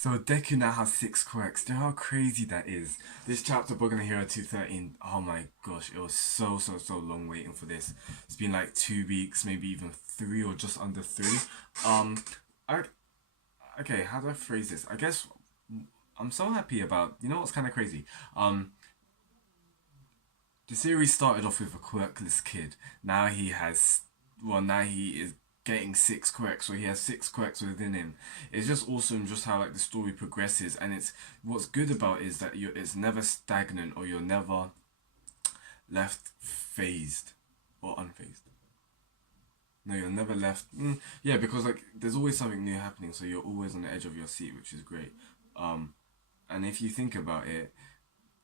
So Deku now has 6 quirks. Do you know how crazy that is? This chapter, Boku no Hero 213. Oh my gosh, it was so long waiting for this. It's been like 2 weeks, maybe even three or just under three. Um, I okay. How do I phrase this? I guess I'm so happy about. You know what's kind of crazy? Um, the series started off with a quirkless kid. Now he has, well, now he is getting 6 quirks, so he has 6 quirks within him. It's just awesome, just how like the story progresses, and it's what's good about it is that it's never stagnant or you're never left phased or unfazed. No, you're never left. Yeah, because like there's always something new happening, so you're always on the edge of your seat, which is great. Um, and if you think about it,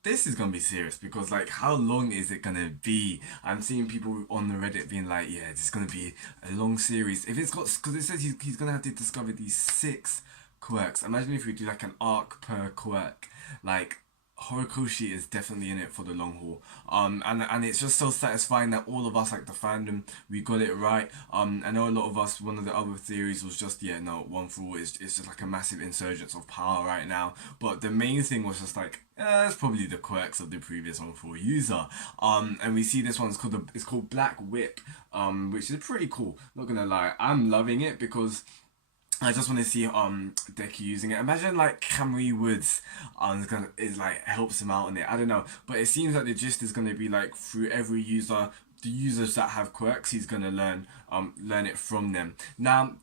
this is gonna be serious because like how long is it gonna be? I'm seeing people on the Reddit being like, yeah, this is gonna be a long series. If it's got, because it says he's gonna have to discover these 6 quirks. Imagine if we do like an arc per quirk. Like Horikoshi is definitely in it for the long haul. And it's just so satisfying that all of us, like the fandom, we got it right. I know a lot of us. One of the other theories was just, yeah, no, one for all is just like a massive insurgence of power right now. But the main thing was just like, it's probably the quirks of the previous one for all user. And we see this one's called it's called Black Whip. Which is pretty cool. Not gonna lie, I'm loving it because I just want to see Deku using it. Imagine like Kamui Woods is like helps him out on it. I don't know, but it seems like the gist is gonna be like through every user, the users that have quirks, he's gonna learn it from them. Now,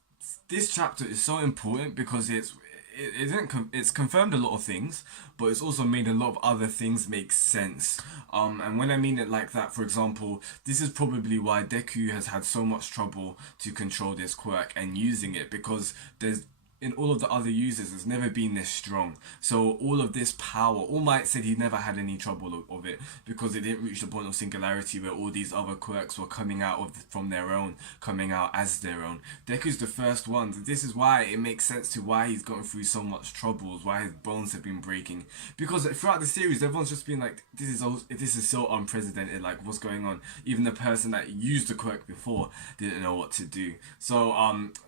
this chapter is so important because it's confirmed a lot of things, but it's also made a lot of other things make sense. And when I mean it like that, for example, this is probably why Deku has had so much trouble to control this quirk and using it because there's in all of the other users it's never been this strong. So all of this power, All Might said he never had any trouble of it because it didn't reach the point of singularity where all these other quirks were coming out from their own, coming out as their own. Deku's the first one. This is why it makes sense to why he's gotten through so much troubles, why his bones have been breaking. Because throughout the series, everyone's just been like, this is so unprecedented. Like, what's going on? Even the person that used the quirk before didn't know what to do. So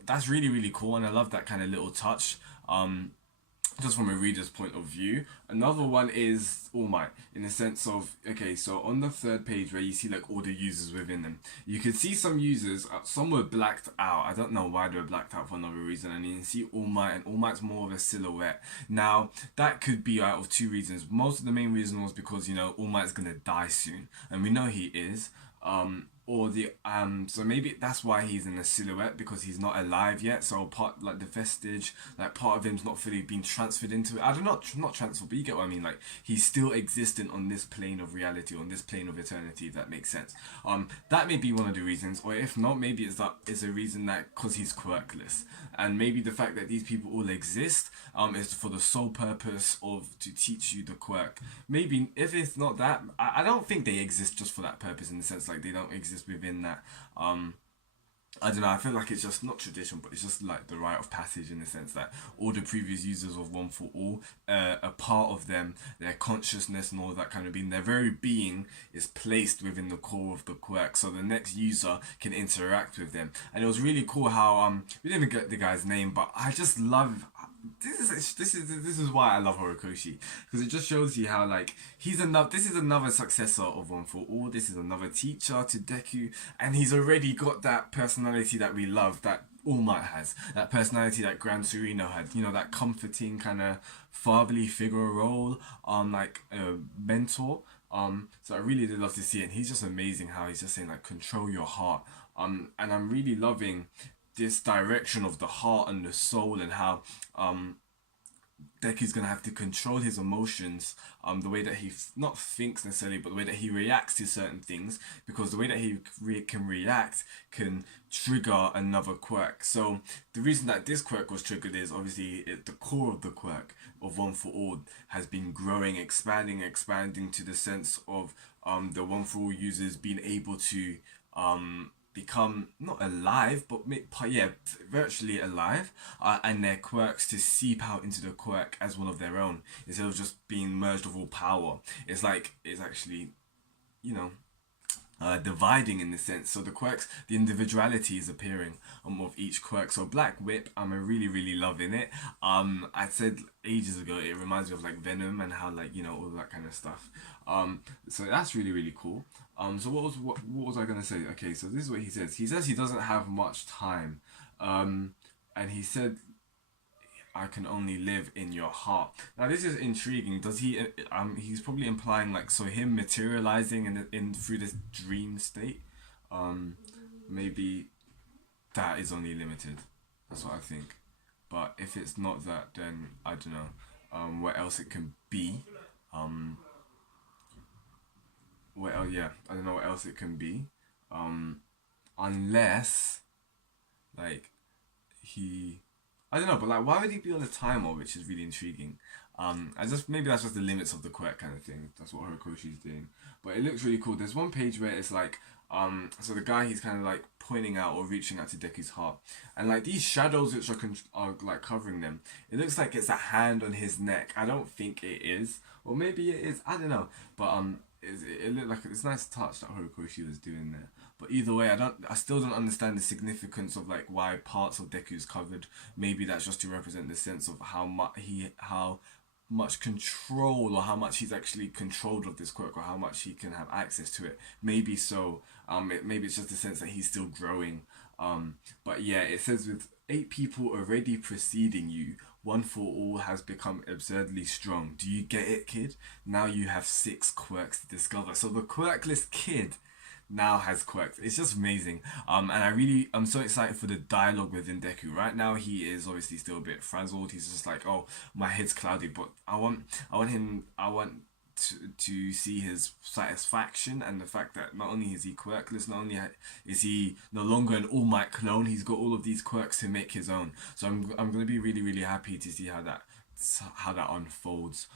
that's really cool, and I love that kind of little touch. Just from a reader's point of view. Another one is All Might, in the sense of, okay, so on the third page where you see like all the users within them, you can see some users, some were blacked out. I don't know why they were blacked out for another reason. And you can see All Might, and All Might's more of a silhouette. Now, that could be out of two reasons. Most of the main reason was because, All Might's gonna die soon, and we know he is. Or the so maybe that's why he's in a silhouette because he's not alive yet, so part like the vestige, like part of him's not fully been transferred into it. I don't know, not transferred, but you get what I mean. Like he's still existent on this plane of reality, on this plane of eternity, if that makes sense. That may be one of the reasons, or if not, maybe it's a reason that because he's quirkless, and maybe the fact that these people all exist is for the sole purpose of to teach you the quirk. Maybe if it's not that, I don't think they exist just for that purpose, in the sense like they don't exist within that. I don't know, I feel like it's just not tradition, but it's just like the rite of passage, in the sense that all the previous users of One for All, a part of them, their consciousness and all that kind of being, their very being is placed within the core of the quirk, so the next user can interact with them. And it was really cool how we didn't get the guy's name, but I just love this is why I love Horikoshi, because it just shows you how like he's another this is another successor of One for All. This is another teacher to Deku, and he's already got that personality that we love, that All Might has, that personality that Gran Torino had, that comforting kind of fatherly figure role, like a mentor. So I really did love to see it, and he's just amazing how he's just saying like control your heart. And I'm really loving this direction of the heart and the soul, and how Deku's gonna have to control his emotions, the way that he not thinks necessarily, but the way that he reacts to certain things, because the way that he can react can trigger another quirk. So the reason that this quirk was triggered is obviously the core of the quirk of One for All has been growing, expanding to the sense of the One for All users being able to become not alive, but yeah, virtually alive, and their quirks to seep out into the quirk as one of their own, instead of just being merged with all power. It's like it's actually, you know, dividing in the sense. So the quirks, the individuality is appearing of each quirk. So Black Whip, I'm really loving it. I said ages ago, it reminds me of like Venom and how like all that kind of stuff. So that's really cool. So what was I gonna say? Okay, so this is what he says. He says he doesn't have much time. And he said I can only live in your heart. Now this is intriguing. Does he? He's probably implying like so him materializing in through this dream state. Um, maybe that is only limited. That's what I think. But if it's not that, then I don't know. What else it can be? Um, well, yeah, I don't know what else it can be. Um, unless like he I don't know, but like why would he be on a timer, which is really intriguing. I just maybe that's just the limits of the quirk kind of thing. That's what Horikoshi's doing. But it looks really cool. There's one page where it's like so the guy he's kind of like pointing out or reaching out to Deku's heart. And like these shadows which are like covering them. It looks like it's a hand on his neck. I don't think it is. Or maybe it is. I don't know. But it looked like it's a nice touch that Horikoshi was doing there. But either way, I still don't understand the significance of like why parts of Deku's covered. Maybe that's just to represent the sense of how much control or how much he's actually controlled of this quirk or how much he can have access to it. Maybe so. Maybe it's just the sense that he's still growing. But yeah, it says with 8 people already preceding you, one for all has become absurdly strong. Do you get it, kid? Now you have 6 quirks to discover. So the quirkless kid now has quirks. It's just amazing. I'm so excited for the dialogue within Deku. Right now he is obviously still a bit frazzled. He's just like, oh, my head's cloudy, but I want to see his satisfaction and the fact that not only is he quirkless, not only is he no longer an All Might clone, he's got all of these quirks to make his own. So I'm gonna be really happy to see how that unfolds.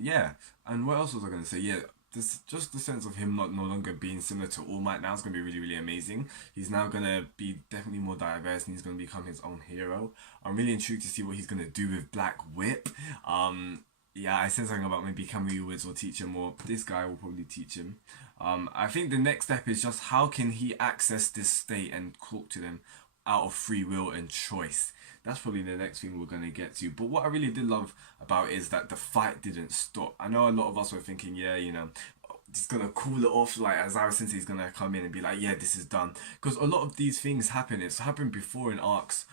Yeah. And what else was I gonna say? Yeah, this just the sense of him not no longer being similar to All Might now is gonna be really amazing. He's now gonna be definitely more diverse and he's gonna become his own hero. I'm really intrigued to see what he's gonna do with Black Whip. Yeah, I said something about maybe Kamui Woods will teach him, or this guy will probably teach him. I think the next step is just how can he access this state and talk to them out of free will and choice. That's probably the next thing we're gonna get to. But what I really did love about it is that the fight didn't stop. I know a lot of us were thinking, yeah, just gonna cool it off, like as I was since he's gonna come in and be like, yeah, this is done. Because a lot of these things happen. It's happened before in arcs.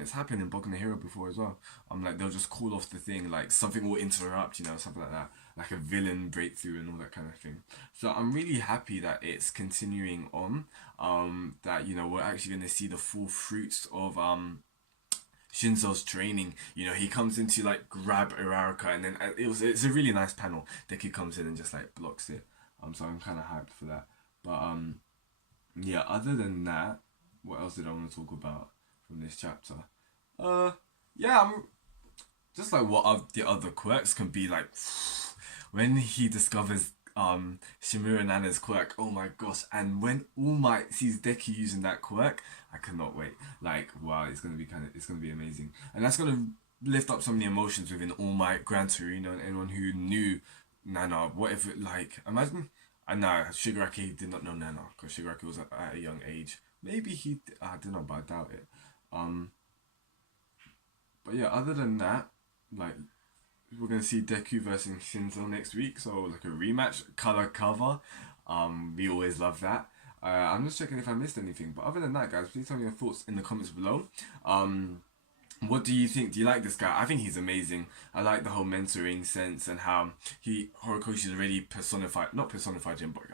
It's happened in Boku no Hero before as well. Like they'll just call off the thing, like something will interrupt, something like that, like a villain breakthrough and all that kind of thing. So I'm really happy that it's continuing on. That we're actually gonna see the full fruits of Shinsou's training. He comes in to like grab Uraraka, and then it's a really nice panel. Deku comes in and just like blocks it. So I'm kind of hyped for that. But yeah. Other than that, what else did I want to talk about from this chapter? Yeah. I'm just like what are the other quirks can be like. When he discovers Shimura Nana's quirk, oh my gosh! And when All Might sees Deku using that quirk, I cannot wait. Like wow, it's gonna be amazing, and that's gonna lift up so many emotions within All Might, Gran Torino, and anyone who knew Nana. What if it like imagine? I know Shigaraki did not know Nana because Shigaraki was at a young age. Maybe I don't know, but I doubt it. But yeah, other than that, like we're gonna see Deku versus Shinsou next week, so like a rematch, color cover. We always love that. I'm just checking if I missed anything, but other than that, guys, please tell me your thoughts in the comments below. What do you think? Do you like this guy? I think he's amazing. I like the whole mentoring sense and how Horikoshi's already not personified him, but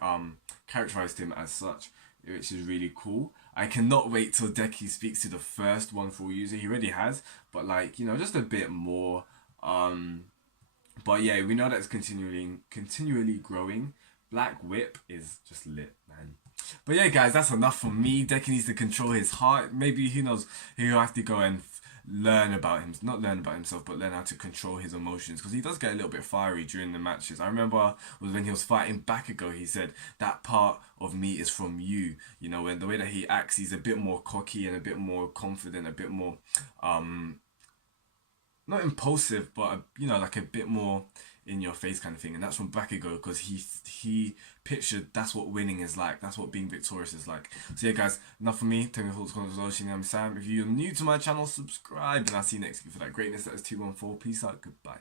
characterized him as such, which is really cool. I cannot wait till Deku speaks to the first one for user. He already has, but like just a bit more. But yeah, we know that it's continually growing. Black Whip is just lit, man. But yeah, guys, that's enough for me. Deku needs to control his heart. Maybe who knows? He'll have to go and learn about him, not learn about himself, but learn how to control his emotions because he does get a little bit fiery during the matches. I remember when he was fighting Bakugo, he said that part of me is from you. And the way that he acts, he's a bit more cocky and a bit more confident, a bit more not impulsive, but like a bit more in your face kind of thing, and that's from Bakugo, because he pictured that's what winning is like, that's what being victorious is like. So yeah guys, enough from me. Tell me your thoughts, comments, watching. I'm Sam. If you're new to my channel, subscribe, and I'll see you next week for that greatness that is 214. Peace out, goodbye.